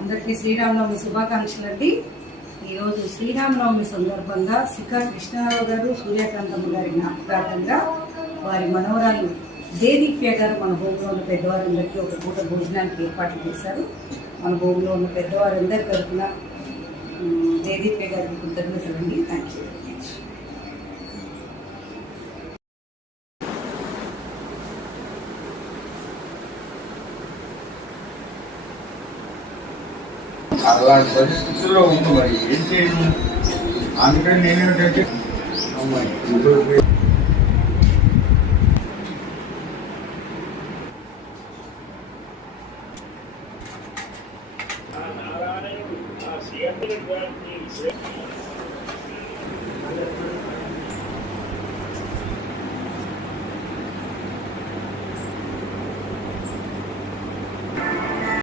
అందరికీ శ్రీరామనవమి శుభాకాంక్షలు అండి. ఈరోజు శ్రీరామనవమి సందర్భంగా శిఖా కృష్ణారావు గారు, సూర్యకాంతమ్మ గారి జ్ఞాపకార్థంగా వారి మనవరాలు దేదీప్య గారు మన భూమిలో ఉన్న పెద్దవారందరికీ ఒక పూట భోజనానికి ఏర్పాట్లు చేశారు. మన భూమిలో ఉన్న పెద్దవారందరి తరఫున దేదీప్య గారికి కృతజ్ఞతలు అండి. Thank you. అలాంటి పరిస్థితుల్లో ఉంది, మరి ఏం చేయను. అందుకని నేనేమిటంటే అమ్మాయి నారాయణుడు ఆ సీఎం